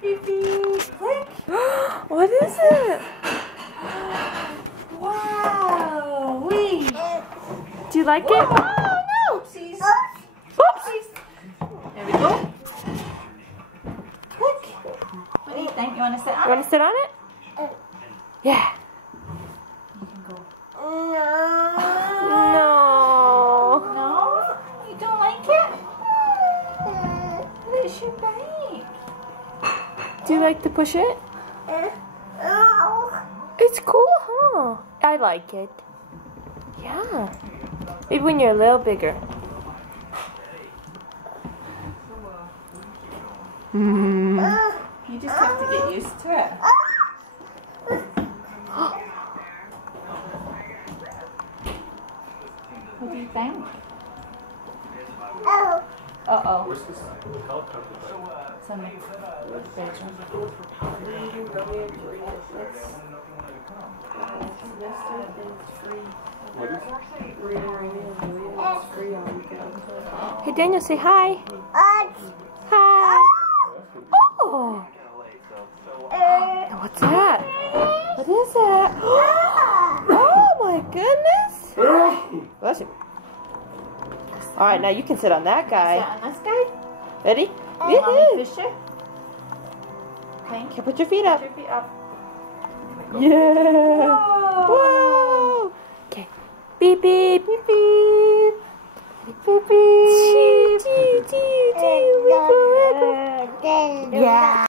Beep beep. Click. What is it? Wow. Wee. Do you like it? Oh no. Oopsies. Oopsies. There we go. Click. What do you think? You want to sit on You want it? to sit on it? Yeah. You can go. No. No? You don't like it? It's your bike. Do you like to push it? It's cool, huh? I like it. Yeah. Maybe when you're a little bigger. You just have to get used to it. What do you think? Uh-oh. It's in the bedroom. Hey Daniel, say hi. Hi. Oh. Now what's that? What is that? Oh my goodness. Bless you. All right, now you can sit on that guy. Sit on this guy? Ready? Mommy Woohoo. Fisher? Clank. Okay, put your feet up. Put your feet up. Yeah. Whoa. Whoa. Okay. Beep beep. Beep beep. Beep beep. Choo, choo, choo, choo. Yeah.